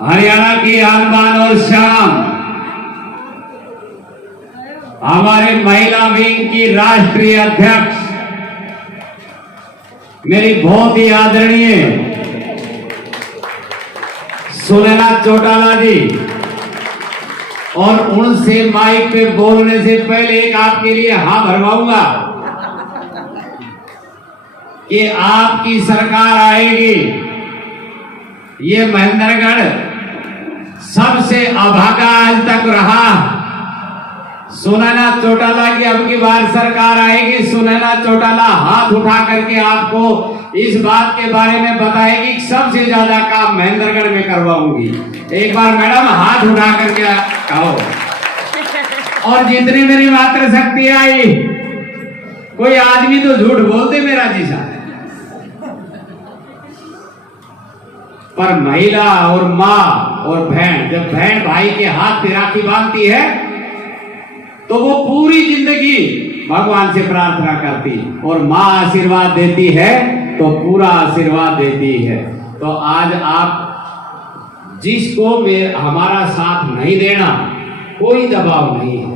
हरियाणा की आन बान और शान, हमारे महिला विंग की राष्ट्रीय अध्यक्ष मेरी बहुत ही आदरणीय सुनैना चौटाला जी, और उनसे माइक पे बोलने से पहले एक आपके लिए हाँ भरवाऊंगा कि आपकी सरकार आएगी। ये महेंद्रगढ़ सबसे अभागा आज तक रहा। सुनैना चौटाला की अब की बार सरकार आएगी, सुनैना चौटाला हाथ उठा करके आपको इस बात के बारे में बताएगी कि सबसे ज्यादा काम महेंद्रगढ़ में करवाऊंगी। एक बार मैडम हाथ उठा करके कहो। और जितनी मेरी मातृशक्ति आई, कोई आदमी तो झूठ बोलते मेरा जीसा, पर महिला और माँ और बहन, जब बहन भाई के हाथ पे राखी बांधती है तो वो पूरी जिंदगी भगवान से प्रार्थना करती, और माँ आशीर्वाद देती है तो पूरा आशीर्वाद देती है। तो आज आप जिसको हमारा साथ नहीं देना, कोई दबाव नहीं है,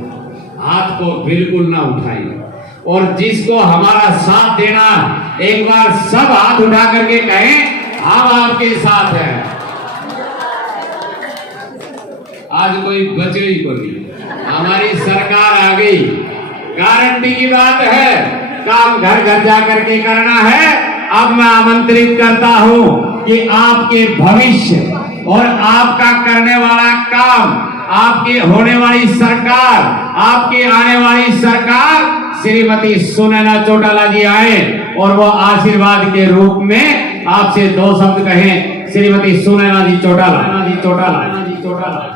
हाथ को बिल्कुल ना उठाइए, और जिसको हमारा साथ देना, एक बार सब हाथ उठा करके कहें हम आपके साथ हैं। आज कोई बचे ही को नहीं, हमारी सरकार आ गई। गारंटी की बात है, काम घर घर जा करके करना है। अब मैं आमंत्रित करता हूं कि आपके भविष्य और आपका करने वाला काम, आपकी होने वाली सरकार, आपकी आने वाली सरकार श्रीमती सुनैना चौटाला जी आए और वो आशीर्वाद के रूप में आपसे दो शब्द कहें। श्रीमती सुनैना जी चौटाला, जी चौटाला, जी चौटाला।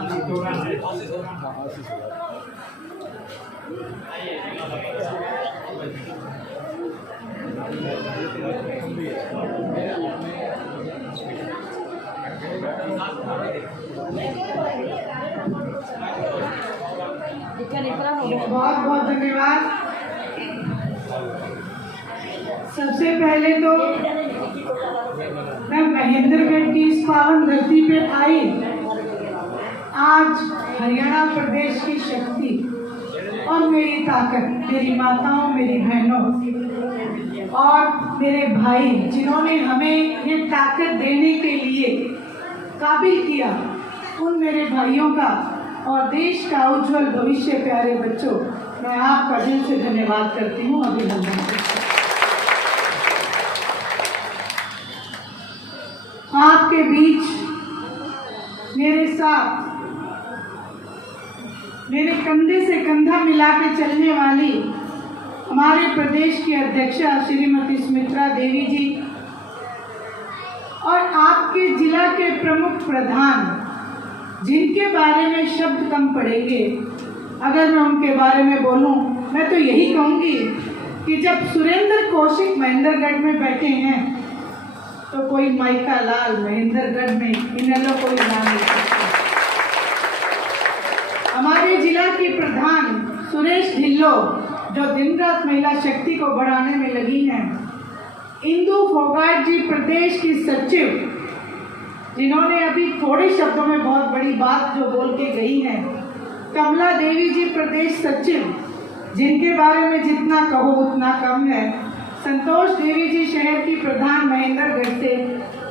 बहुत बहुत धन्यवाद। सबसे पहले तो मैं महेंद्रगढ़ की इस पावन धरती पे आई। आज हरियाणा प्रदेश की शक्ति और मेरी ताकत, मेरी माताओं, मेरी बहनों और मेरे भाई, जिन्होंने हमें ये ताकत देने के लिए काबिल किया, उन मेरे भाइयों का और देश का उज्जवल भविष्य, प्यारे बच्चों, मैं आपका दिल से धन्यवाद करती हूँ, अभिनंदन करती हूँ। आपके बीच मेरे साथ, मेरे कंधे से कंधा मिला के चलने वाली हमारे प्रदेश की अध्यक्षा श्रीमती सुमित्रा देवी जी और आपके जिला के प्रमुख प्रधान, जिनके बारे में शब्द कम पड़ेंगे अगर मैं उनके बारे में बोलूं। मैं तो यही कहूंगी कि जब सुरेंद्र कौशिक महेंद्रगढ़ में बैठे हैं तो कोई माइका लाल महेंद्रगढ़ में इनलो कोई नाम नहीं सकता। हमारे जिला की प्रधान सुरेश ढिल्लो, जो दिन रात महिला शक्ति को बढ़ाने में लगी हैं। इंदु फोगाट जी प्रदेश की सचिव, जिन्होंने अभी थोड़े शब्दों में बहुत बड़ी बात जो बोल के गई हैं। कमला देवी जी प्रदेश सचिव, जिनके बारे में जितना कहो उतना कम है। संतोष देवी जी शहर की प्रधान महेंद्रगढ़ से,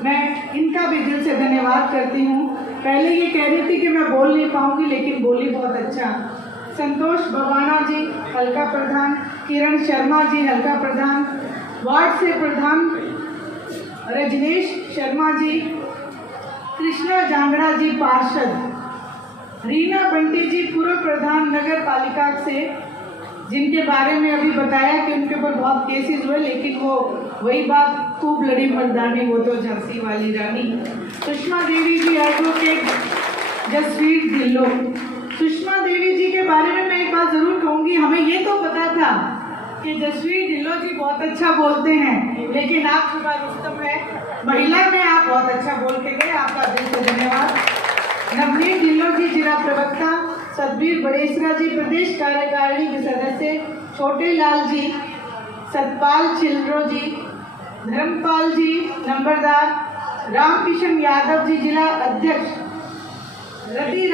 मैं इनका भी दिल से धन्यवाद करती हूँ। पहले ये कह रही थी कि मैं बोल नहीं पाऊंगी, लेकिन बोली बहुत अच्छा। संतोष बबाना जी हल्का प्रधान, किरण शर्मा जी हल्का प्रधान, वार्ड से प्रधान रजनीश शर्मा जी, कृष्णा जांगड़ा जी पार्षद, रीना बंटी जी पूर्व प्रधान नगर पालिका से, जिनके बारे में अभी बताया कि उनके ऊपर बहुत केसेस हुए, लेकिन वो वही बात, खूब लड़ी मर्दानी, वो तो झांसी वाली रानी। सुषमा देवी जी एडवोकेट जसवीर ढिल्लो। सुषमा देवी जी के बारे में मैं एक बात जरूर कहूँगी, हमें ये तो पता था कि जसवीर ढिल्लो जी बहुत अच्छा बोलते हैं, लेकिन आप सुबह रुस्तम है, महिला में आप बहुत अच्छा बोल के गए, आपका दिल से धन्यवाद। नवनीत ढिल्लो जी जिला प्रवक्ता, सतबीर बड़ेसरा जी प्रदेश कार्यकारिणी के सदस्य, छोटे लाल जी, सतपाल चिल्ड्रो जी, धर्मपाल जी नंबरदार, रामकिशन यादव जी जिला अध्यक्ष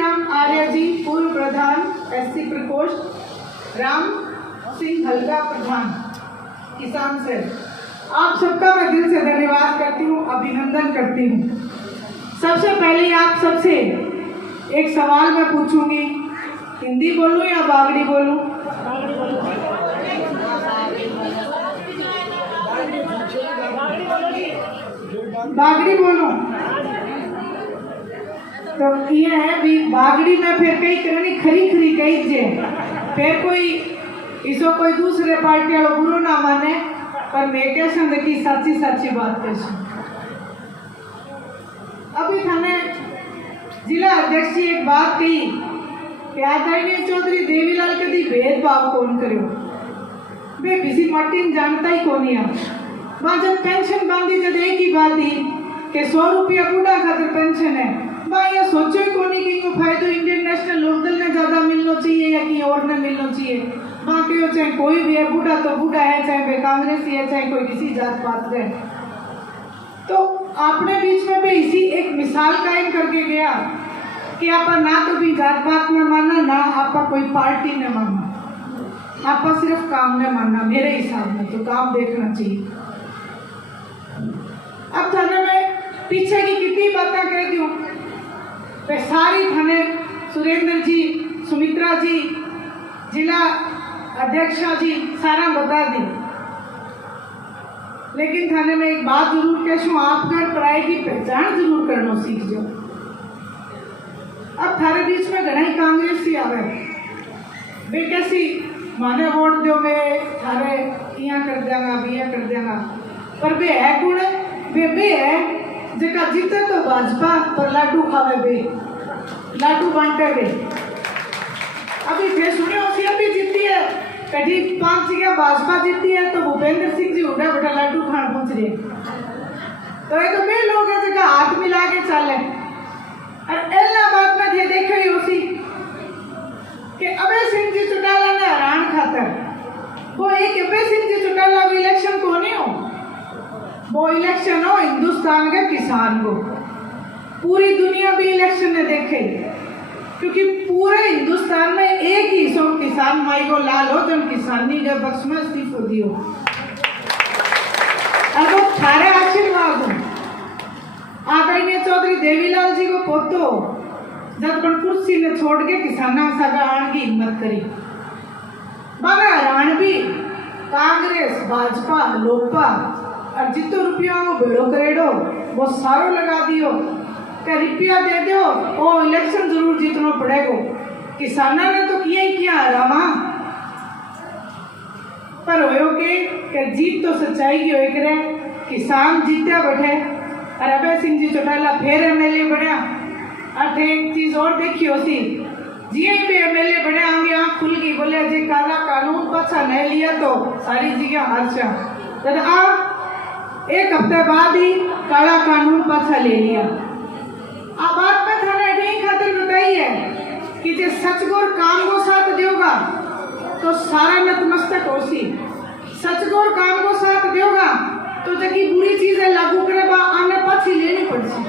श्याम आर्य जी, पूर्व प्रधान एससी प्रकोष्ठ, राम सिंह हल्का प्रधान किसान से, आप सबका मैं दिल से धन्यवाद करती हूँ, अभिनंदन करती हूँ। सबसे पहले आप सबसे एक सवाल मैं पूछूंगी, हिंदी बोलूं या बागड़ी बोलूं? बागड़ी बोलूं? तो ये है भी बागड़ी में फिर कई करनी खरी खरी कही जे, फिर कोई इसो कोई दूसरे पार्टी वाला बुरो ना माने, पर मैं कैसे देखी सच्ची सच्ची बात कैसे। अभी थाने जिला अध्यक्ष जी एक बात कही कि आदरणीय चौधरी देवीलाल कदी भेदभाव कौन करो, वे किसी माटी जानता ही कौन है। वहाँ जब पेंशन बांधी जब एक ही बात ही कि 100 रुपया बूढ़ा खातर पेंशन है, वहाँ यह सोचो ही कौन कि इनको फायदो इंडियन नेशनल लोकदल ने ज्यादा मिलना चाहिए या कहीं और ने मिलना चाहिए। वहाँ क्यों चाहे कोई भी है, बूढ़ा तो बूढ़ा है, चाहे वे कांग्रेसी है, चाहे कोई किसी जात पात है। तो आपने बीच में भी इसी एक मिसाल कायम करके गया कि आप ना तो भी जात पात में मानना, ना आप कोई पार्टी ने मानना, आप सिर्फ काम ने मानना। मेरे हिसाब में तो काम देखना चाहिए। अब थाने में पीछे की कितनी बातें कह दी वे सारी थाने सुरेंद्र जी, सुमित्रा जी, जिला अध्यक्षा जी सारा बता दी, लेकिन थाने में एक बात जरूर कहूँ, आप घर पराये की पहचान जरूर करना सीख जाओ। अब थारे बीच में घना ही कांग्रेसी आवे, वे कैसी माने वोट दो, मैं थारे यहाँ कर देंगा, बिया कर देंगा, पर वे है कौन? वे है जिका जीते तो भाजपा पर लाडू खावे, बे लाडू बांटे बे। अभी फिर सुने उसी अभी जीती है, कभी 5 जगह भाजपा जीती है तो भूपेंद्र सिंह जी उड़ा बेटा लाडू खान पूछ रहे। तो ये तो वे लोग हैं जिका हाथ मिला के चले। और इलाहाबाद में थे देखे ही उसी कि अभय सिंह जी चौटाला ने हरान खातर, वो एक अभय सिंह जी चौटाला भी इलेक्शन को नहीं हो, वो इलेक्शन हो हिंदुस्तान के किसान को। पूरी दुनिया भी इलेक्शन ने देखे, क्योंकि पूरे हिंदुस्तान में एक ही सो किसान माई को लाल हो जन किसानी के पक्ष में इस्तीफा दियो। अब वो सारे आशीर्वाद हो आदरणीय चौधरी देवीलाल जी को पोतो जब कुर्सी ने छोड़ के किसानों सगा आने की हिम्मत करी, बाबा हरान भी कांग्रेस भाजपा लोपा और जितो रुपया वो भेड़ो करेडो वो सारो लगा दियो कि रुपया दे दो वो इलेक्शन जरूर जीतना पड़ेगा। किसानों ने तो किया ही किया रामा, पर हो के जीत तो सच्चाई की हो करे, किसान जीते बैठे और अभय सिंह जी चौटाला फिर एमएलए बनया। और एक चीज और देखी होती, जी भी एमएलए बने आगे आँख खुल गई, बोले जी काला कानून पाछा नहीं लिया तो सारी जगह हारचा। तो आ एक हफ्ते बाद ही काला कानून पाछा ले लिया। अब बात में थाने नहीं खातिर बताई है कि जो सचगोर काम को साथ देगा तो सारा नतमस्तक होसी, सचगोर काम को साथ देगा तो जबकि बुरी चीजें लागू करे बा आने पाछी लेनी पड़सी।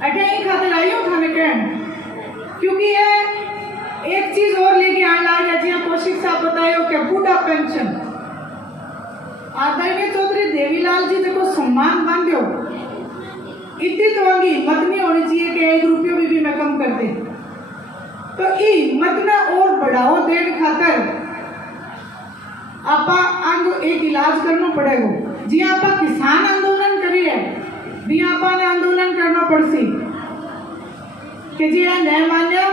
अटे ही खातिर आई हूँ थाने कहन, क्योंकि ये एक चीज और लेके आना है जी कौशिक साहब बतायो कि बूढ़ा पेंशन आदरणीय चौधरी देवीलाल जी देखो सम्मान बांधो, इतनी तो आगे हिम्मत नहीं होनी चाहिए कि 1 रुपये भी मैं कम कर दे। तो ये हिम्मत ना और बढ़ाओ देने खातर आपा आंगो एक इलाज करना पड़ेगा। जी आपा किसान आंदोलन करिए भी आपा ने आंदोलन करना पड़सी कि जी यह नहीं मान्या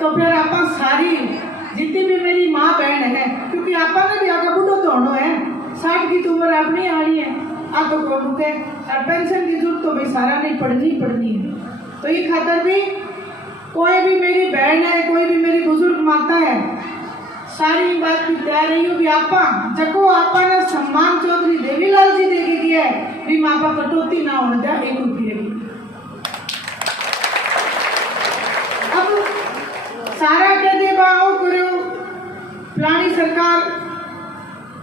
तो फिर आपा सारी जितनी भी मेरी माँ बहन है, क्योंकि आपा ने भी आगे बूढ़ो तो होना है, 60 की तो उम्र अपनी आ रही है, आ तो बोलते और पेंशन की जरूरत तो भाई सारा नहीं पड़नी है। तो ये खातर भी कोई भी मेरी बहन है, कोई भी मेरी बुजुर्ग माता है, सारी बात की तैयार रही हूँ भी आपा जको आपा ने सम्मान चौधरी देवीलाल जी देके दिया है भी मापा कटौती ना होने दिया 1 रुपये की। अब सारा कह दे बाओ करो फलानी सरकार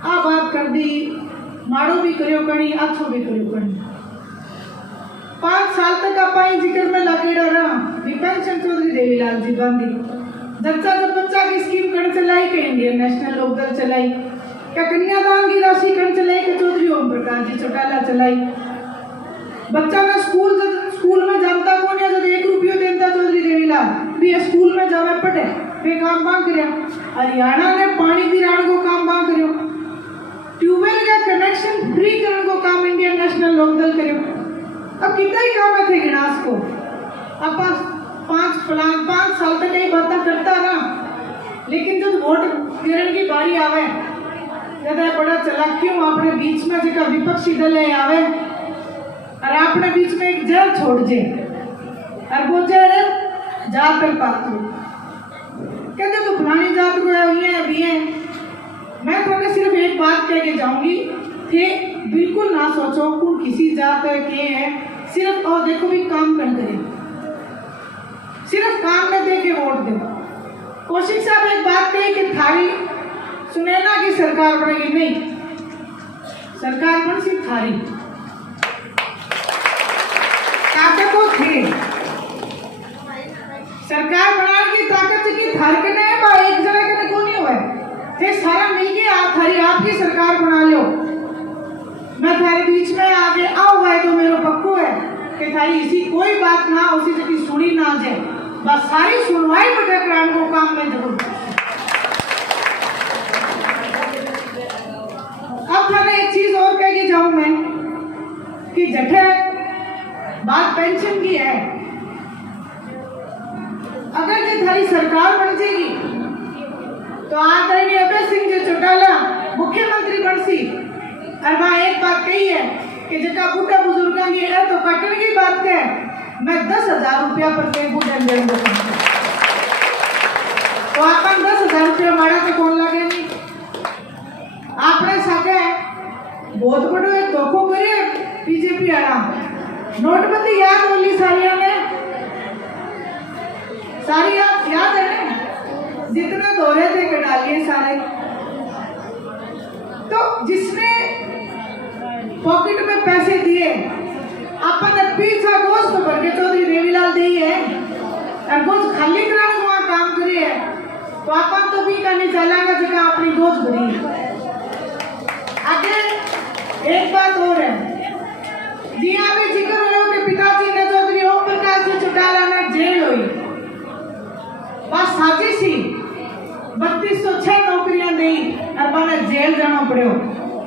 आ बात कर दी, माड़ो भी करियो कणी, अच्छो भी करियो कणी। 5 साल तक आप जिक्र में लगेड़ा रहा पेंशन चौधरी देवीलाल जी गांधी। जच्चा जब बच्चा की स्कीम कण चलाई के इंडियन नेशनल लोकदल चलाई, क्या कन्यादान की राशि कण चलाई के चौधरी ओम प्रकाश जी चौटाला चलाई। बच्चा ना स्कूल में जानता कौन है, जब 1 रुपया देता चौधरी देवीलाल भी स्कूल में जावे पढ़े वे काम बांग करया। हरियाणा ने पानी दिलाने को काम बांग करयो, ट्यूबवेल का कनेक्शन फ्री करने को काम इंडियन नेशनल लोकदल करियो। अब कितना ही काम थे गिनास को, अब 5 साल तक यही बातें करता ना, लेकिन जब वोट गिरने की बारी आवे ज्यादा बड़ा चला क्यों अपने बीच में जगह विपक्षी दल आवे और अपने बीच में एक जहर छोड़ जे और वो जहर जात पर पात कहते तो फलानी जात को है भी है। मैं तुम्हें सिर्फ एक बात कह के जाऊंगी थे, बिल्कुल ना सोचो कौन किसी जात के है, सिर्फ और देखो भी काम कर दे, सिर्फ काम में दे के वोट दो। कौशिक साहब एक बात कही कि थारी सुनैना की सरकार बनेगी, नहीं सरकार बन सी थारी ताकत तो थे, सरकार बनाने की ताकत की थार के नहीं बा एक जगह के को नहीं हुआ थे, सारा मिलके आप थारी आपकी सरकार बना लो। मैं थारे बीच में आगे आओ भाई तो मेरा पक्को है कि थारी इसी कोई बात ना उसी जगह सुनी ना जाए, बस सारी सुनवाई बटे को काम में जरूर। अब थाने एक चीज और कह के जाऊं मैं कि जठे बात पेंशन की है, अगर जो थारी सरकार बन जाएगी तो आदरणीय अभय सिंह जी चौटाला मुख्यमंत्री बन सी, और वहां एक बात कही है कि जगह बूढ़ा बुजुर्गों की है तो कटने की बात कह, मैं 10,000 रुपया प्रत्येक बूढ़े देंगे तो आप 10,000 रुपया मारा तो कौन लगे नहीं। आपने साथे बहुत बड़ो एक धोखो करे बीजेपी आया, नोटबंदी याद होली सारिया ने सारी याद है, जितने दौरे थे कटालिए सारे, तो जिसने पॉकेट में पैसे दिए आपने पीछा गोश्त भर के चौधरी देवीलाल दी है और गोश्त खाली कराने को वहां काम करी है, तो अपन तो भी करनी चलेगा जगह अपनी गोश्त भरी। आगे एक बात और है जी, यहाँ पे जिक्र हो कि पिताजी ने चौधरी ओम प्रकाश जी चौटाला ने जेल हुई, बस साजिश ही 3206 नौकरियां दी और मैंने जेल जाना पड़े,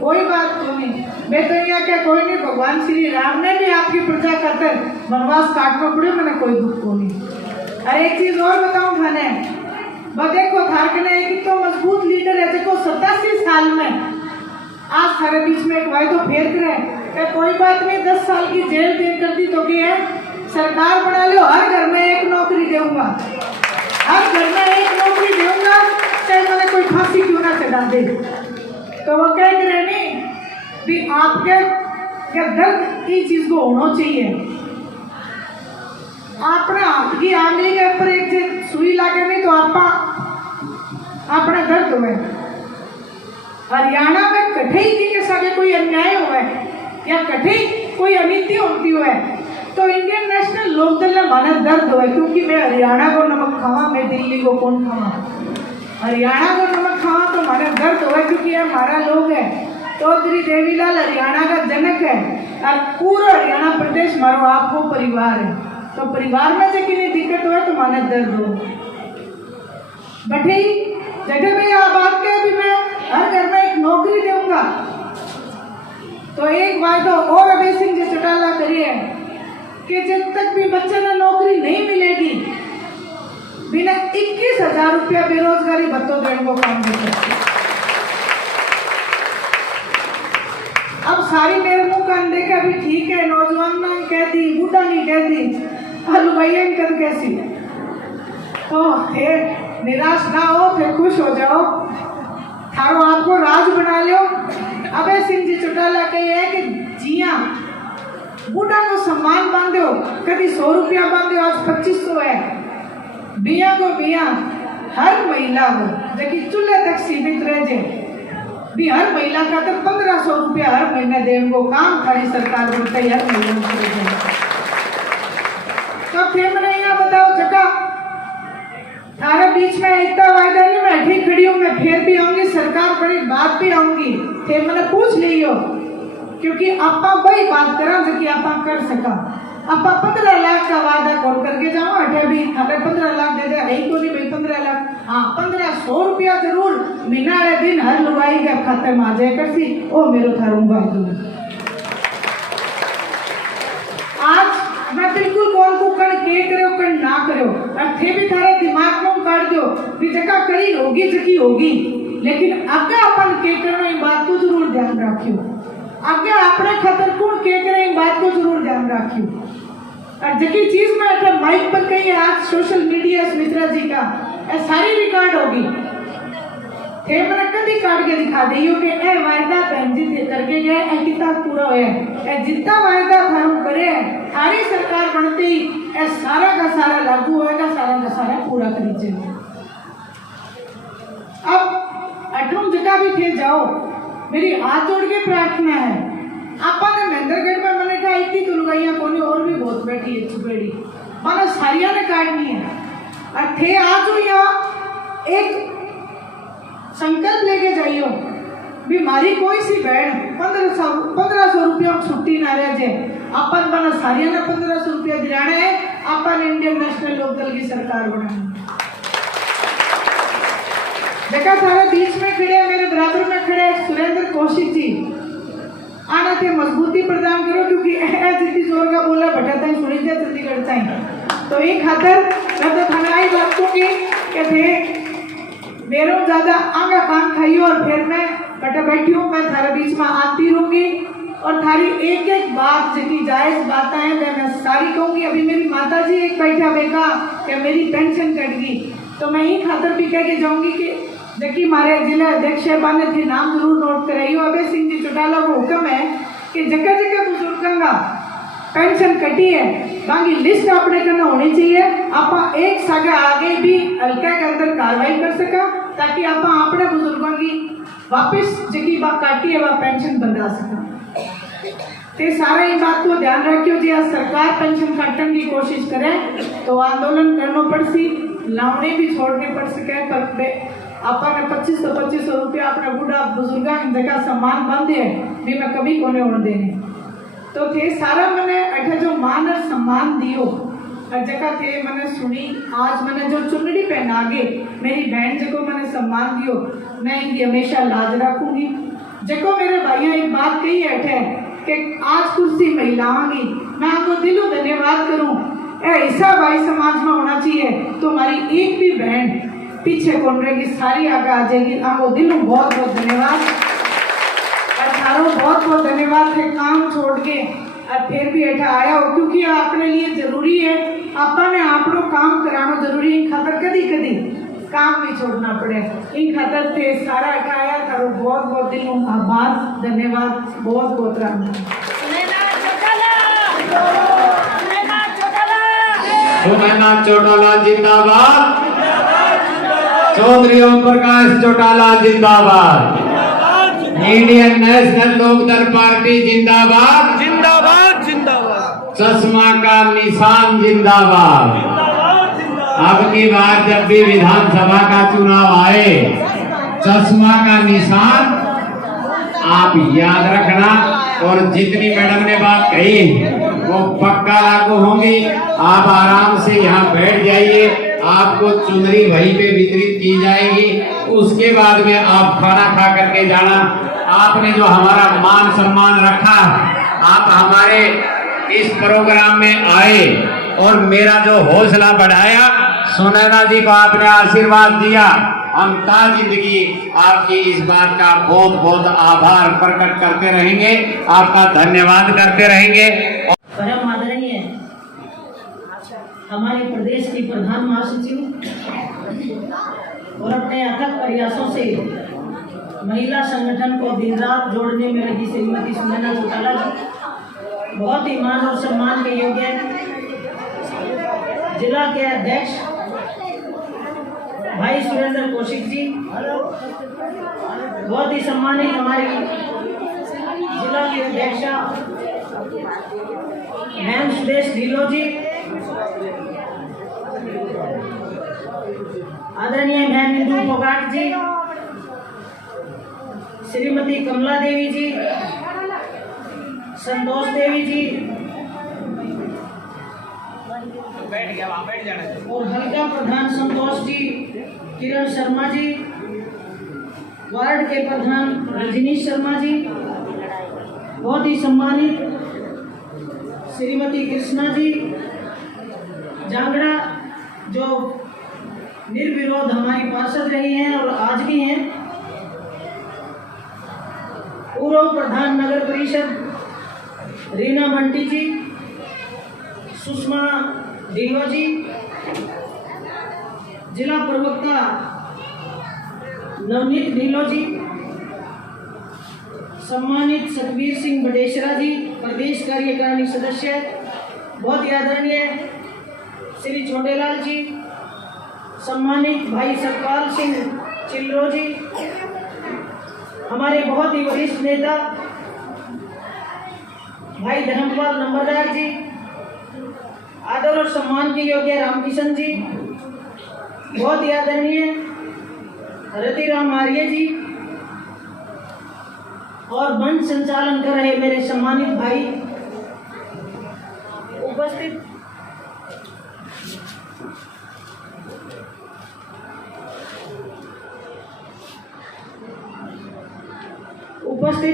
कोई बात तो नहीं। मैं तो यहाँ क्या कोई नहीं, भगवान श्री राम ने भी आपकी प्रजा खातर वनवास काटना पड़े, मैंने कोई दुख को नहीं। और एक चीज और बताऊं थाने, देखो झारखंड एक तो मजबूत लीडर है, देखो 87 साल में आज सारे बीच में एक वायदो फेर करे, कोई बात नहीं 10 साल की जेल देर कर दी तो क्या है, सरकार बना लो, हर घर में एक नौकरी दूंगा, हर घर में एक नौकरी दूंगा, चाहे मैंने कोई फांसी क्यों ना चढ़ा दे। तो वो कह रहे नहीं भी आपके क्या दर्द की चीज को होना चाहिए, अपने हाथ की आंगली के ऊपर एक सुई लागे नहीं तो अपने दर्द हुए। हरियाणा में कठे के साथ कोई अन्याय हुआ है या कठे कोई अनीति होती हुआ है तो इंडियन नेशनल लोकदल ने माना दर्द हुआ, क्योंकि मैं हरियाणा को नमक खावा, मैं दिल्ली को कौन खावा, हरियाणा को नमक खावा तो माना दर्द हुआ, क्योंकि ये हमारा लोग है। चौधरी देवीलाल हरियाणा का जनक है और पूरा हरियाणा प्रदेश मारो आपको परिवार है, तो परिवार में से कितनी दिक्कत हुआ तो माना दर्द हो। बटे जगह में आप बात कहे भी मैं हर घर में एक नौकरी दूंगा, तो एक वायदा और अभय सिंह जी चौटाला करिए कि जब तक भी बच्चे ने नौकरी नहीं मिलेगी बिना 21,000 रुपया बेरोजगारी भत्तों देने को काम देते। अब सारी मेरे मुंह का देखा भी ठीक है, नौजवान ने कह दी, बूढ़ा नहीं कह दी, हलवाइया कर कैसी, तो निराश ना हो, फिर खुश हो जाओ, थारो आपको राज बना लो। अभय सिंह जी चौटाला कहे है कि जिया बूढ़ा को सम्मान बांधो, कभी 100 रुपया बांधो, आज 2500 है, बिया को बिया हर महिला को जबकि चूल्हे तक सीमित रह जाए भी हर महिला का तो 1500 रुपया हर महीने देने को काम खाली सरकार करता है, हर महीने तो फिर मैंने यहाँ बताओ जगह बीच में इतना वायदा नहीं, मैं ठीक खड़ी हूँ, मैं फिर भी आऊंगी, सरकार बड़ी बात भी आऊंगी, फिर मैंने पूछ लियो, क्योंकि आपा वही बात करा जो कि आपा कर सका। आपा 15 लाख का वादा कौन करके जाओ, अठे भी थारे 15 लाख दे दे, यही को नहीं भाई 15 लाख, हाँ 1500 रुपया जरूर महीना वाले दिन हर लुगाई के खाते में आ जाए करसी, ओ मेरो थारू वायदो। आज मैं बिल्कुल कौन को कण के करो कण ना करो, और थे भी थारे दिमाग में काट दो भी जगह करी होगी जकी होगी, लेकिन आगे अपन के करना ये बात को जरूर ध्यान रखियो, आगे अपने खतर कौन के करे ये बात को जरूर ध्यान रखियो। और जकी चीज में अगर माइक पर कही आज सोशल मीडिया सुमित्रा जी का ए सारी रिकॉर्ड होगी, थे मैंने कभी काट के दिखा दी हो कि ए वायदा बहन जी थे करके गए, ए कितना पूरा होया, ए जितना वायदा थारू करे सारी सरकार बनते ही ए सारा का सारा लागू होएगा, सारा का सारा पूरा करीजिए। अब अठम जगह भी थे जाओ, मेरी हाथ जोड़ के प्रार्थना है, आपा ने महेंद्रगढ़ में मैंने कहा इतनी तो लुगाइयां कोनी और भी बहुत बैठी है चुपेड़ी, मानो सारिया ने काटनी है, और थे आज हो यहाँ एक संकल्प लेके जाइयो भी मारी कोई सी बहन 1500 रुपया छुट्टी ना रह जाए, अपन बना सारिया ने 1500 रुपया दिलाना है, अपन इंडियन नेशनल लोकदल की सरकार बनानी। देखा सारे बीच में खड़े, मेरे बराबर में खड़े सुरेंद्र कौशिक जी, आना थे मजबूती प्रदान करो, क्योंकि जितनी जोर का बोला बटाता है सुनी जाए जल्दी करता है, तो एक खातर मैं तो थनाई बात को कि थे मेरे ज्यादा आगा काम खाइयो, और फिर मैं बटा बैठी हूँ, मैं थारे बीच में आती रहूंगी, और थारी एक एक बात जितनी जायज बातें हैं मैं सारी कहूंगी। अभी मेरी माता जी एक बैठा बेका कि मेरी पेंशन कट गई, तो मैं ही खातर भी कह के जाऊंगी कि जबकि हमारे जिला अध्यक्ष साहबान ने थे नाम जरूर नोट कराइयो, अभय सिंह जी चौटाला को हुक्म है कि जगह जगह बुजुर्गों का पेंशन कटी है, बाकी लिस्ट अपने करना होनी चाहिए, आप एक सागे आगे भी हल्का के अंदर कार्रवाई कर सका, ताकि आप अपने बुजुर्गों की वापस जगी बात काटी है वह पेंशन बंधा सका। ते सारा ये बात को ध्यान रखियो जी, आज सरकार पेंशन काटने की कोशिश करे तो आंदोलन करना पड़सी, लावने भी छोड़ने पड़ सके, पर आपने 2500 रुपया अपने बूढ़ा बुजुर्गा की जगह सम्मान बंद है भी मैं कभी कोने उड़ देने, तो थे सारा मैंने अठे जो मान और सम्मान दियो, हर जगह थे मैंने सुनी, आज मैंने जो चुनरी पहना गे मेरी बहन जको मैंने सम्मान दियो, मैं इनकी हमेशा लाज रखूंगी। जको मेरे भाइयों एक बात कही है कि आज कुर्सी महिलाओं की, मैं आपको दिलों धन्यवाद करूं, ऐसा भाई समाज में होना चाहिए तो हमारी एक भी बहन पीछे कौन रहेगी, सारी आगे आ जाएगी। आपको दिलों बहुत बहुत धन्यवाद, अठारों बहुत बहुत धन्यवाद है काम छोड़ के और फिर भी ऐठा आया हो, क्योंकि अपने लिए जरूरी है, आपने आप लोग काम कराना जरूरी है, इन खातर कदी कदी काम भी छोड़ना पड़े, इन खातर थे सारा ऐठा आया करो, बहुत बहुत दिलों आभार धन्यवाद, बहुत बहुत राम। सुनैना चौटाला जिंदाबाद, चौधरी ओम प्रकाश चौटाला जिंदाबाद, इंडियन नेशनल लोकदल पार्टी जिंदाबाद जिंदाबाद जिंदाबाद, चश्मा का निशान जिंदाबाद। अब की बार जब भी विधानसभा का चुनाव आए, चश्मा का निशान आप याद रखना, और जितनी मैडम ने बात कही वो पक्का लागू होंगी। आप आराम से यहाँ बैठ जाइए, आपको चुनरी वहीं पे वितरित की जाएगी, उसके बाद में आप खाना खा करके जाना। आपने जो हमारा मान सम्मान रखा, आप हमारे इस प्रोग्राम में आए और मेरा जो हौसला बढ़ाया, सुनैना जी को आपने आशीर्वाद दिया, हम ता जिंदगी आपकी इस बात का बहुत बहुत आभार प्रकट करते रहेंगे, आपका धन्यवाद करते रहेंगे। परम आदरणीय हमारे प्रदेश की प्रधान महासचिव और अपने अथक प्रयासों से महिला संगठन को दिन रात जोड़ने में लगी श्रीमती सुनैना चौटाला जी बहुत ही मान और सम्मान के योग्य हैं। जिला के अध्यक्ष भाई सुरेंद्र कौशिक जी बहुत ही सम्मानित, हमारी जिला की अध्यक्षा बहन सुरेश ढिल्लो जी, आदरणीय बहन इंदू फोगाट जी, श्रीमती कमला देवी जी, संतोष देवी जी और हल्का प्रधान संतोष जी, किरण शर्मा जी, वार्ड के प्रधान रजनीश शर्मा जी, बहुत ही सम्मानित श्रीमती कृष्णा जी जांगड़ा, जो निर्विरोध हमारी पार्षद रही हैं और आज भी हैं, पूर्व प्रधान नगर परिषद रीना बंटी जी, सुषमा ढिल्लो जी, जिला प्रवक्ता नवनीत ढिल्लो जी, सम्मानित सतवीर सिंह बडेसरा जी, प्रदेश कार्यकारिणी सदस्य, बहुत ही आदरणीय श्री छोटेलाल जी, सम्मानित भाई सतपाल सिंह चिल्लो जी, हमारे बहुत ही वरिष्ठ नेता भाई धर्मपाल नंबरदार जी, आदर और सम्मान के योग्य रामकिशन जी, बहुत ही आदरणीय रतिराम आर्य जी और मंच संचालन कर रहे मेरे सम्मानित भाई उपस्थित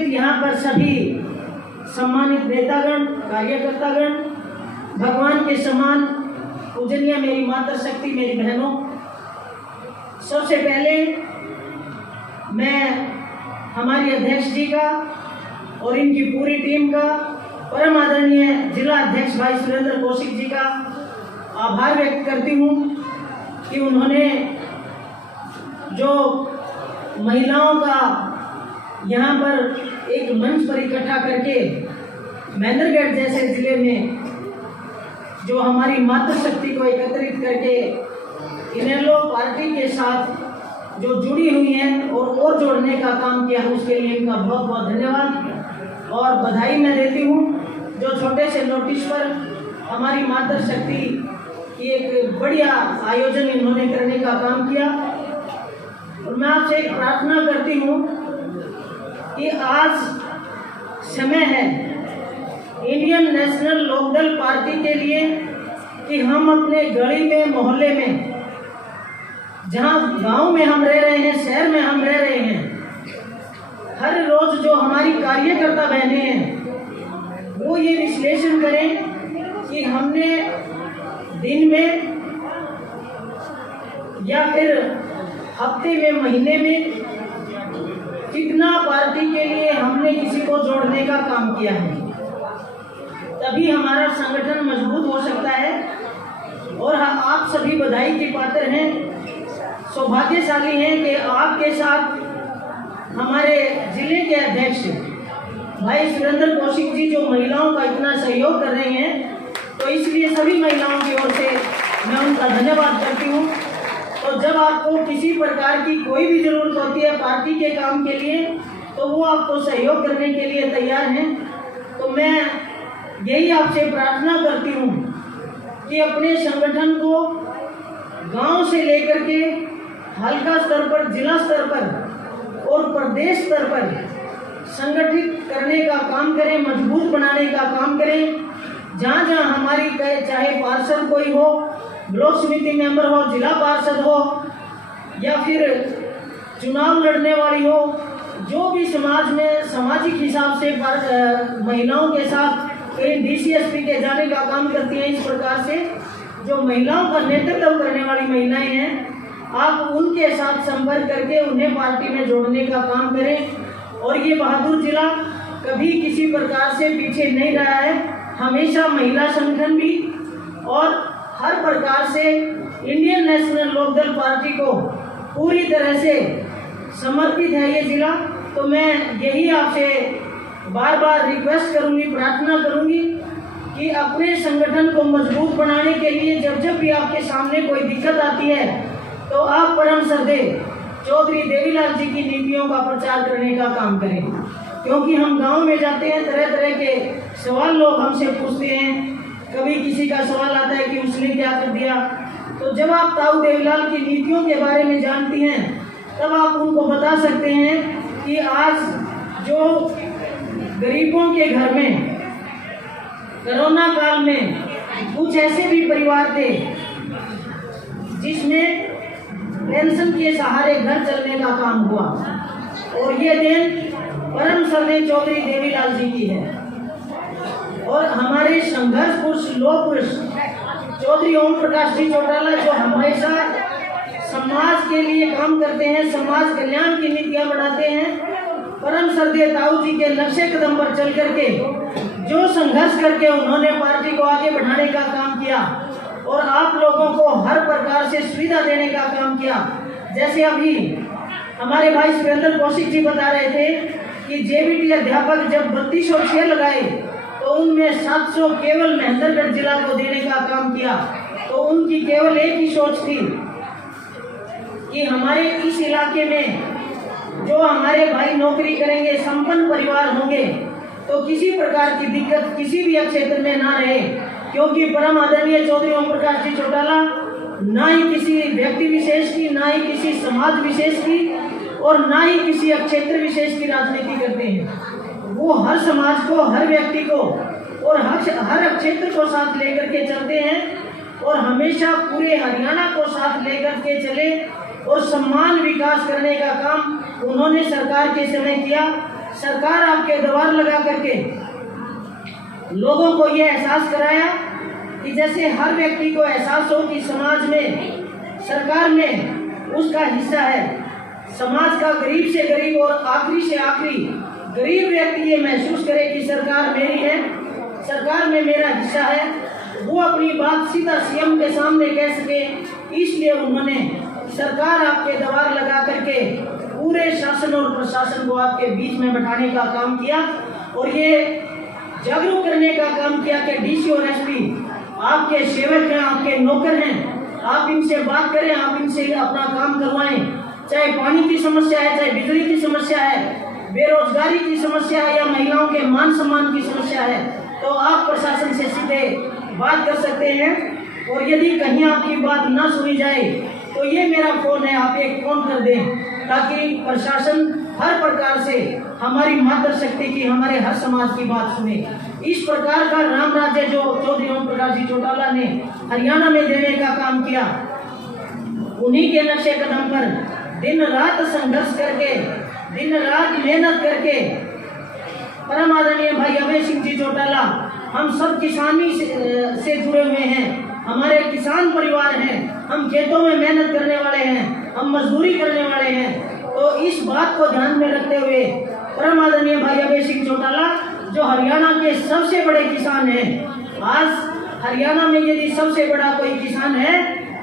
यहाँ पर सभी सम्मानित नेतागण, कार्यकर्तागण, भगवान के समान पूजनीय मेरी मातृशक्ति, मेरी बहनों, सबसे पहले मैं हमारी अध्यक्ष जी का और इनकी पूरी टीम का, परम आदरणीय जिला अध्यक्ष भाई सुरेंद्र कौशिक जी का आभार व्यक्त करती हूँ कि उन्होंने जो महिलाओं का यहाँ पर एक मंच पर इकट्ठा करके महेंद्रगढ़ जैसे जिले में जो हमारी मातृशक्ति को एकत्रित करके इनेलो पार्टी के साथ जो जुड़ी हुई हैं और जोड़ने का काम किया, उसके लिए इनका बहुत बहुत धन्यवाद और बधाई मैं देती हूँ। जो छोटे से नोटिस पर हमारी मातृशक्ति की एक बढ़िया आयोजन इन्होंने करने का काम किया और मैं आपसे एक प्रार्थना करती हूँ कि आज समय है इंडियन नेशनल लोकदल पार्टी के लिए कि हम अपने गली में, मोहल्ले में, जहाँ गांव में हम रह रहे हैं, शहर में हम रह रहे हैं, हर रोज जो हमारी कार्यकर्ता बहनें हैं वो ये विश्लेषण करें कि हमने दिन में या फिर हफ्ते में, महीने में कितना पार्टी के लिए हमने किसी को जोड़ने का काम किया है, तभी हमारा संगठन मजबूत हो सकता है। और आप सभी बधाई के पात्र हैं, सौभाग्यशाली हैं कि आपके साथ हमारे जिले के अध्यक्ष भाई सुरेंद्र कौशिक जी जो महिलाओं का इतना सहयोग कर रहे हैं, तो इसलिए सभी महिलाओं की ओर से मैं उनका धन्यवाद करती हूँ। तो जब आपको किसी प्रकार की कोई भी ज़रूरत होती है पार्टी के काम के लिए, तो वो आपको सहयोग करने के लिए तैयार हैं। तो मैं यही आपसे प्रार्थना करती हूँ कि अपने संगठन को गांव से लेकर के हल्का स्तर पर, जिला स्तर पर और प्रदेश स्तर पर संगठित करने का काम करें, मजबूत बनाने का काम करें। जहाँ जहाँ हमारी चाहे पार्षद कोई हो, ब्लॉक समिति मेंबर हो, जिला पार्षद हो या फिर चुनाव लड़ने वाली हो, जो भी समाज में सामाजिक हिसाब से महिलाओं के साथ कहीं DCSP के जाने का काम करती हैं, इस प्रकार से जो महिलाओं का नेतृत्व करने वाली महिलाएं हैं, आप उनके साथ संपर्क करके उन्हें पार्टी में जोड़ने का काम करें। और ये बहादुर जिला कभी किसी प्रकार से पीछे नहीं रहा है, हमेशा महिला संगठन भी और हर प्रकार से इंडियन नेशनल लोकदल पार्टी को पूरी तरह से समर्पित है ये जिला। तो मैं यही आपसे बार बार रिक्वेस्ट करूंगी, प्रार्थना करूंगी कि अपने संगठन को मजबूत बनाने के लिए जब जब भी आपके सामने कोई दिक्कत आती है तो आप परम श्रद्धेय चौधरी देवीलाल जी की नीतियों का प्रचार करने का काम करें। क्योंकि हम गांव में जाते हैं, तरह तरह के सवाल लोग हमसे पूछते हैं। कभी किसी का सवाल आता है कि उसने क्या कर दिया, तो जब आप ताऊ देवीलाल की नीतियों के बारे में जानती हैं तब आप उनको बता सकते हैं कि आज जो गरीबों के घर में कोरोना काल में कुछ ऐसे भी परिवार थे जिसमें पेंशन के सहारे घर चलने का काम हुआ, और ये दिन परम श्रद्धेय चौधरी देवीलाल जी की है। और हमारे संघर्ष पुरुष लोक पुरुष चौधरी ओम प्रकाश जी चौटाला, जो हमेशा समाज के लिए काम करते हैं, समाज कल्याण की नीतियां बढ़ाते हैं, परम श्रद्धेय ताऊ जी के नक्शे कदम पर चल करके जो संघर्ष करके उन्होंने पार्टी को आगे बढ़ाने का काम किया और आप लोगों को हर प्रकार से सुविधा देने का काम किया। जैसे अभी हमारे भाई सुरेंद्र कौशिक जी बता रहे थे कि जेबीटी अध्यापक जब 3200 चेयर लगाए तो उनमें 700 केवल महेंद्रगढ़ जिला को देने का काम किया। तो उनकी केवल एक ही सोच थी कि हमारे इस इलाके में जो हमारे भाई नौकरी करेंगे, संपन्न परिवार होंगे, तो किसी प्रकार की दिक्कत किसी भी क्षेत्र में ना रहे, क्योंकि परम आदरणीय चौधरी ओम प्रकाश जी चौटाला ना ही किसी व्यक्ति विशेष की, ना ही किसी समाज विशेष की और ना ही किसी क्षेत्र विशेष की राजनीति करते हैं। वो हर समाज को, हर व्यक्ति को और हर क्षेत्र को साथ लेकर के चलते हैं और हमेशा पूरे हरियाणा को साथ लेकर के चले और सम्मान विकास करने का काम उन्होंने सरकार के समय किया। सरकार आपके द्वार लगा करके लोगों को यह एहसास कराया कि जैसे हर व्यक्ति को एहसास हो कि समाज में, सरकार में उसका हिस्सा है। समाज का गरीब से गरीब और आखिरी से आखिरी गरीब व्यक्ति ये महसूस करे कि सरकार मेरी है, सरकार में मेरा हिस्सा है, वो अपनी बात सीधा सीएम के सामने कह सके। इसलिए उन्होंने सरकार आपके द्वार लगा करके पूरे शासन और प्रशासन को आपके बीच में बैठाने का काम किया और ये जागरूक करने का काम किया कि डीसी और एसपी आपके सेवक हैं, आपके नौकर हैं, आप इनसे बात करें, आप इनसे अपना काम करवाएं। चाहे पानी की समस्या है, चाहे बिजली की समस्या है, बेरोजगारी की समस्या है या महिलाओं के मान सम्मान की समस्या है, तो आप प्रशासन से सीधे बात कर सकते हैं। और यदि कहीं आपकी बात ना सुनी जाए तो ये मेरा फोन है, आप एक फोन कर दें ताकि प्रशासन हर प्रकार से हमारी मातृशक्ति की, हमारे हर समाज की बात सुने। इस प्रकार का राम राज्य जो चौधरी ओम प्रकाश जी चौटाला ने हरियाणा में देने का काम किया, उन्हीं के नक्शे कदम पर दिन रात संघर्ष करके, दिन रात मेहनत करके परम आदरणीय भाई अभय सिंह जी चौटाला, हम सब किसानी से जुड़े हुए हैं, हमारे किसान परिवार हैं, हम खेतों में मेहनत करने वाले हैं, हम मजदूरी करने वाले हैं। तो इस बात को ध्यान में रखते हुए परम आदरणीय भाई अभय सिंह चौटाला जो हरियाणा के सबसे बड़े किसान हैं, आज हरियाणा में यदि सबसे बड़ा कोई किसान है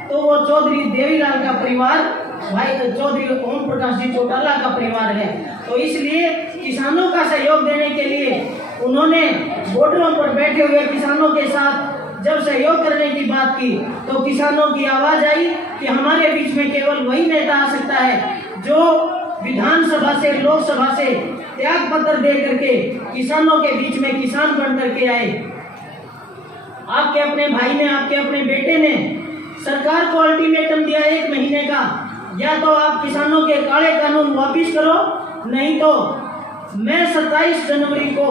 तो वो चौधरी देवीलाल का परिवार, भाई चौधरी ओम प्रकाश जी चौटाला का परिवार है। तो इसलिए किसानों का सहयोग देने के लिए उन्होंने बॉर्डरों पर बैठे हुए किसानों के साथ जब सहयोग करने की बात की तो किसानों की आवाज आई कि हमारे बीच में केवल वही नेता आ सकता है जो विधानसभा से, लोकसभा से त्याग पत्र दे करके किसानों के बीच में किसान बन करके आए। आपके अपने भाई ने, आपके अपने बेटे ने सरकार को अल्टीमेटम दिया 1 महीने का, या तो आप किसानों के काले कानून वापिस करो, नहीं तो मैं 27 जनवरी को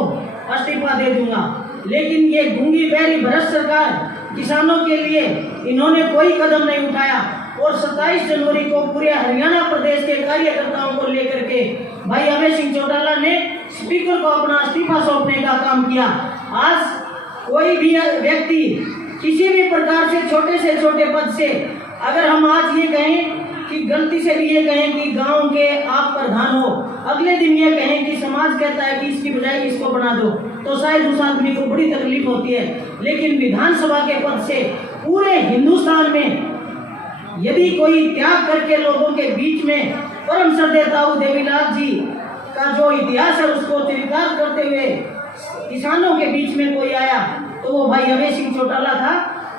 इस्तीफा दे दूंगा। लेकिन ये गूंगी बहरी भ्रष्ट सरकार किसानों के लिए इन्होंने कोई कदम नहीं उठाया और 27 जनवरी को पूरे हरियाणा प्रदेश के कार्यकर्ताओं को लेकर के भाई अभय सिंह चौटाला ने स्पीकर को अपना इस्तीफा सौंपने का काम किया। आज कोई भी व्यक्ति किसी भी प्रकार से छोटे पद से, अगर हम आज ये कहें कि गलती से भी ये कहें कि गांव के आप प्रधान हो, अगले दिन ये कहें कि समाज कहता है कि इसकी बजाय इसको बना दो, तो शायद उस आदमी को बड़ी तकलीफ होती है। लेकिन विधानसभा के पद से पूरे हिंदुस्तान में यदि कोई त्याग करके लोगों के बीच में परम श्रद्धेय ताऊ देवीलाल जी का जो इतिहास है उसको स्वीकार करते हुए किसानों के बीच में कोई आया तो वो भाई अभय सिंह चौटाला था।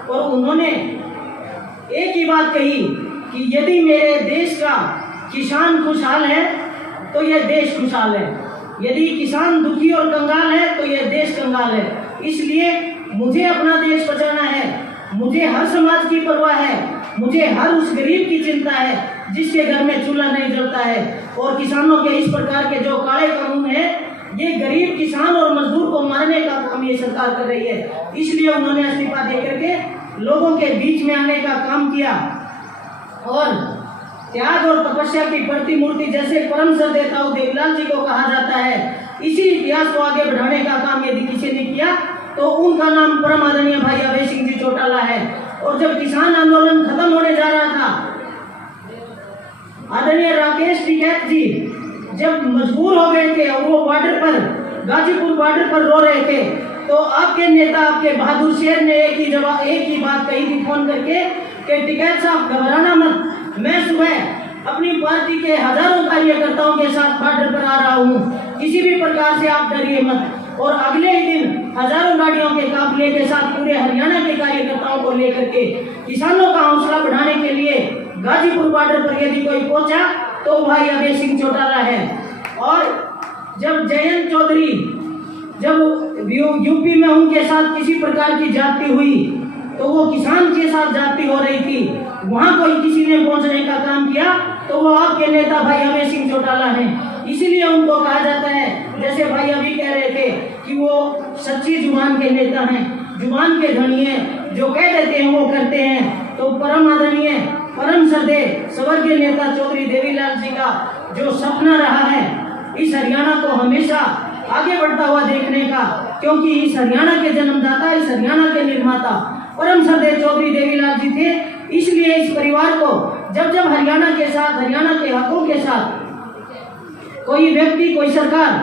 और उन्होंने एक ही बात कही कि यदि मेरे देश का किसान खुशहाल है तो यह देश खुशहाल है, यदि किसान दुखी और कंगाल है तो यह देश कंगाल है। इसलिए मुझे अपना देश बचाना है, मुझे हर समाज की परवाह है, मुझे हर उस गरीब की चिंता है जिसके घर में चूल्हा नहीं जलता है। और किसानों के इस प्रकार के जो काले कानून है, ये गरीब किसान और मजदूर को मारने का काम ये सरकार कर रही है। इसलिए उन्होंने इस्तीफा दे करके लोगों के बीच में आने का काम किया और त्याग और तपस्या की प्रतिमूर्ति जैसे परम श्रद्धेय देवीलाल जी को कहा जाता है, इसी इतिहास को आगे बढ़ाने का काम यदि किसी ने किया तो उनका नाम परम आदरणीय भाई अभय सिंह जी चौटाला है। और जब किसान आंदोलन खत्म होने जा रहा था, आदरणीय राकेश टिकैत जी जब मजबूर हो गए थे और वो बॉर्डर पर, गाजीपुर बॉर्डर पर रो रहे थे, तो आपके नेता, आपके बहादुर शेर ने एक ही बात कही थी फोन करके कि टिकैत साहब घबराना मत, मैं सुबह अपनी पार्टी के हजारों कार्यकर्ताओं के साथ बॉर्डर पर आ रहा हूँ, किसी भी प्रकार से आप डरिए मत। और अगले ही दिन हजारों गाड़ियों के काफिले के साथ पूरे हरियाणा के कार्यकर्ताओं को लेकर के किसानों का हौसला बढ़ाने के लिए गाजीपुर बॉर्डर पर यदि कोई पहुंचा तो भाई अभय सिंह चौटाला है। और जब जयंत चौधरी जब यूपी में उनके साथ किसी प्रकार की जाति हुई तो वो किसान के साथ जाति हो रही थी, वहां कोई किसी ने पहुंचने का काम किया तो वो आपके नेता भाई अभय सिंह चौटाला हैं। इसीलिए उनको कहा जाता है, जैसे भाई अभी कह रहे थे कि वो सच्ची जुबान के नेता हैं, जुबान के धनी हैं, जो कह देते हैं वो करते हैं। तो परम आदरणीय परम श्रद्धेय स्वर्गीय नेता चौधरी देवीलाल जी का जो सपना रहा है इस हरियाणा को हमेशा आगे बढ़ता हुआ देखने का, क्योंकि इस हरियाणा के जन्मदाता, इस हरियाणा के निर्माता परम श्रद्धेय चौधरी देवीलाल जी थे। इसलिए इस परिवार को जब जब हरियाणा के साथ, हरियाणा के हकों के साथ कोई व्यक्ति, कोई सरकार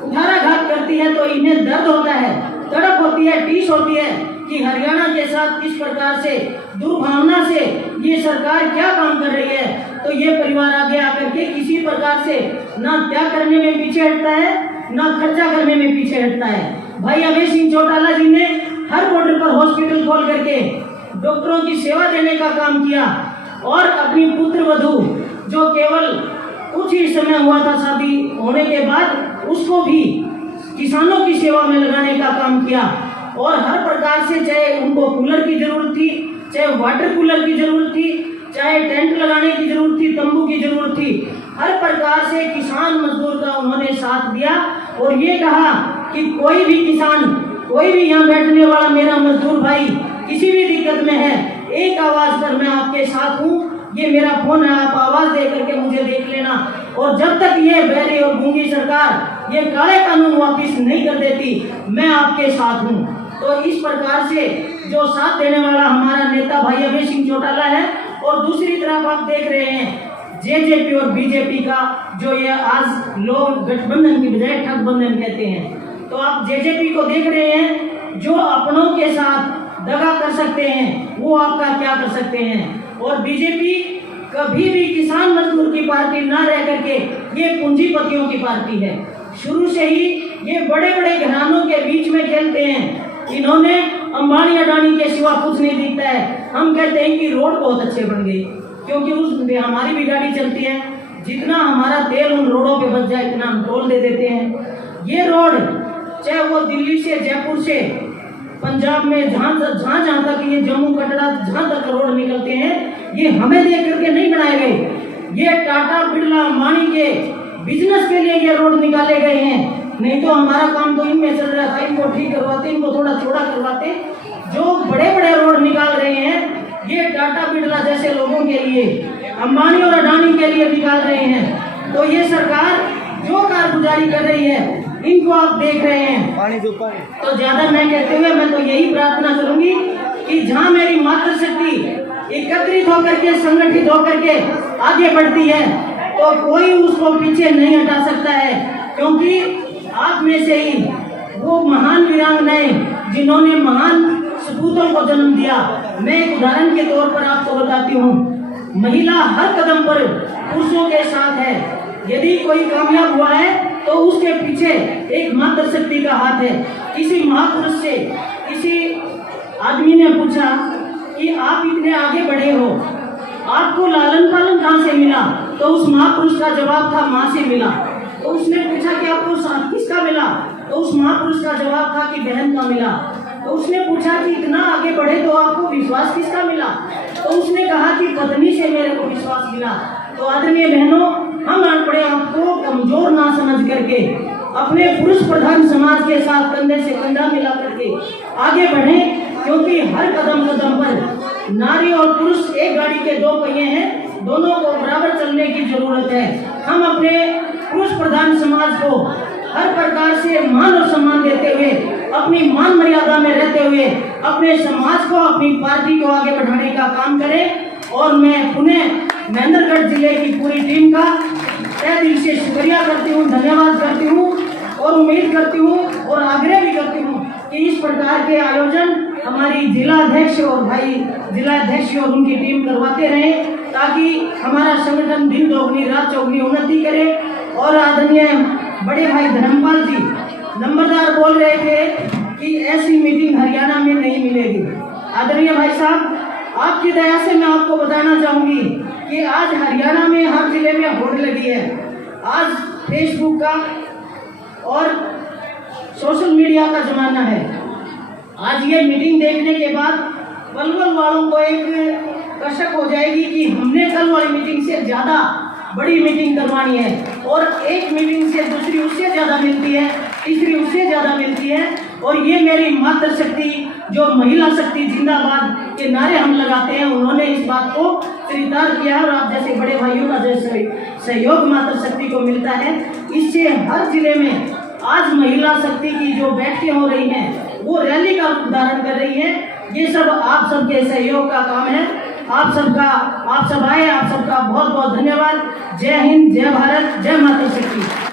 कुठाराघात करती है तो इन्हें दर्द होता है, तड़प होती है, टीस होती है कि हरियाणा के साथ किस प्रकार से दुर्भावना से ये सरकार क्या काम कर रही है। तो ये परिवार आगे आकर के किसी प्रकार से ना त्याग करने में पीछे हटता है, ना खर्चा करने में पीछे हटता है। भाई अभय सिंह चौटाला जी ने हर बॉर्डर पर हॉस्पिटल खोल करके डॉक्टरों की सेवा देने का काम किया और अपनी पुत्र वधू जो केवल कुछ ही समय हुआ था शादी होने के बाद, उसको भी किसानों की सेवा में लगाने का काम किया। और हर प्रकार से, चाहे उनको कूलर की जरूरत थी, चाहे वाटर कूलर की जरूरत थी, चाहे टेंट लगाने की जरूरत थी, तंबू की जरूरत थी, हर प्रकार से किसान मजदूर का उन्होंने साथ दिया। और ये कहा कि कोई भी किसान, कोई भी यहाँ बैठने वाला मेरा मजदूर भाई किसी भी दिक्कत में है, एक आवाज पर मैं आपके साथ हूँ, ये मेरा फोन है, आप आवाज दे करके मुझे देख लेना। और जब तक ये बहरी और गूंगी सरकार ये काले कानून वापिस नहीं कर देती, मैं आपके साथ हूँ। तो इस प्रकार से जो साथ देने वाला हमारा नेता भाई अभय सिंह चौटाला है। और दूसरी तरफ आप देख रहे हैं जेजेपी और बीजेपी का जो ये आज लोग गठबंधन की बजाय ठगबंधन कहते हैं। तो आप जेजेपी को देख रहे हैं, जो अपनों के साथ दगा कर सकते हैं वो आपका क्या कर सकते हैं। और बीजेपी कभी भी किसान मजदूर की पार्टी ना रह करके ये पूंजीपतियों की पार्टी है। शुरू से ही ये बड़े बड़े घरानों के बीच में खेलते हैं। इन्होंने अंबानी अडानी के सिवा कुछ नहीं दिखता है। हम कहते हैं कि रोड बहुत अच्छे बन गए, क्योंकि उसमें हमारी भी गाड़ी चलती है, जितना हमारा तेल उन रोडों पे बच जाए इतना हम टोल दे देते हैं। ये रोड चाहे वो दिल्ली से, जयपुर से, पंजाब में जहाँ तक ये जम्मू कटरा जहाँ तक रोड निकलते हैं, ये हमें देख करके नहीं बनाए गए। ये टाटा बिरला अंबानी के बिजनेस के लिए ये रोड निकाले गए हैं। नहीं तो हमारा काम तो इनमें चल रहा था, इनको ठीक करवाते, इनको थोड़ा चौड़ा करवाते। जो बड़े बड़े रोड निकाल रहे हैं ये टाटा बिरला जैसे लोगों के लिए, अंबानी और अडानी के लिए निकाल रहे हैं। तो ये सरकार जो कारगुजारी कर रही है इनको आप देख रहे हैं। तो ज्यादा मैं कहते हुए मैं तो यही प्रार्थना करूंगी कि जहाँ मेरी मातृशक्ति एकत्रित होकर के, संगठित होकर के आगे बढ़ती है तो कोई उसको पीछे नहीं हटा सकता है। क्योंकि आप में से ही वो महान वीरांगनाएं जिन्होंने महान सपूतों को जन्म दिया। मैं एक उदाहरण के तौर पर आपको बताती हूँ, महिला हर कदम पर पुरुषों के साथ है। यदि कोई कामयाब हुआ है तो उसके पीछे एक मातृशक्ति का हाथ है। किसी महापुरुष से किसी आदमी ने पूछा कि आप इतने आगे बढ़े हो, आपको लालन पालन कहाँ से मिला? तो उस महापुरुष का जवाब था माँ से मिला। तो उसने पूछा कि आपको साथ किसका मिला? तो उस महापुरुष का जवाब था कि बहन का मिला। तो उसने पूछा कि इतना आगे बढ़े तो आपको विश्वास किसका मिला? तो उसने कहा कि पत्नी से मेरे को विश्वास मिला। तो आदरणीय बहनों, हम अपने आप को कमजोर ना समझ करके अपने पुरुष प्रधान समाज के साथ कंधे से कंधा मिला करके आगे बढ़ें, क्योंकि हर कदम कदम पर नारी और पुरुष एक गाड़ी के दो पहिए हैं, दोनों को बराबर चलने की जरूरत है। हम अपने पुरुष प्रधान समाज को हर प्रकार से मान और सम्मान देते हुए, अपनी मान मर्यादा में रहते हुए अपने समाज को, अपनी पार्टी को आगे बढ़ाने का काम करें। और मैं पुनः महेंद्रगढ़ जिले की पूरी टीम का तहे दिल से शुक्रिया करती हूँ, धन्यवाद करती हूँ और उम्मीद करती हूँ और आग्रह भी करती हूँ कि इस प्रकार के आयोजन हमारी जिला अध्यक्ष और भाई जिला अध्यक्ष और उनकी टीम करवाते रहें, ताकि हमारा संगठन दिन दोगुनी रात चौगुनी उन्नति करे। और आदरणीय बड़े भाई धर्मपाल जी नंबरदार बोल रहे थे कि ऐसी मीटिंग हरियाणा में नहीं मिलेगी। आदरणीय भाई साहब, आपकी दया से मैं आपको बताना चाहूंगी कि आज हरियाणा में हर जिले में होड़ लगी है। आज फेसबुक का और सोशल मीडिया का जमाना है। आज ये मीटिंग देखने के बाद पलवल वालों को एक कसक हो जाएगी कि हमने कल वाली मीटिंग से ज्यादा बड़ी मीटिंग करवानी है, और एक मीटिंग से दूसरी उससे ज्यादा मिलती है, तीसरी उससे ज्यादा मिलती है। और ये मेरी मातृशक्ति जो महिला शक्ति जिंदाबाद के नारे हम लगाते हैं, उन्होंने इस बात को स्वीकार किया। और आप जैसे बड़े भाइयों का जैसे सहयोग मातृशक्ति को मिलता है, इससे हर जिले में आज महिला शक्ति की जो बैठकें हो रही हैं वो रैली का रूप धारण कर रही हैं। ये सब आप सबके सहयोग का काम है। आप सब आए, आप सबका बहुत बहुत धन्यवाद। जय हिंद, जय भारत, जय मातृशक्ति।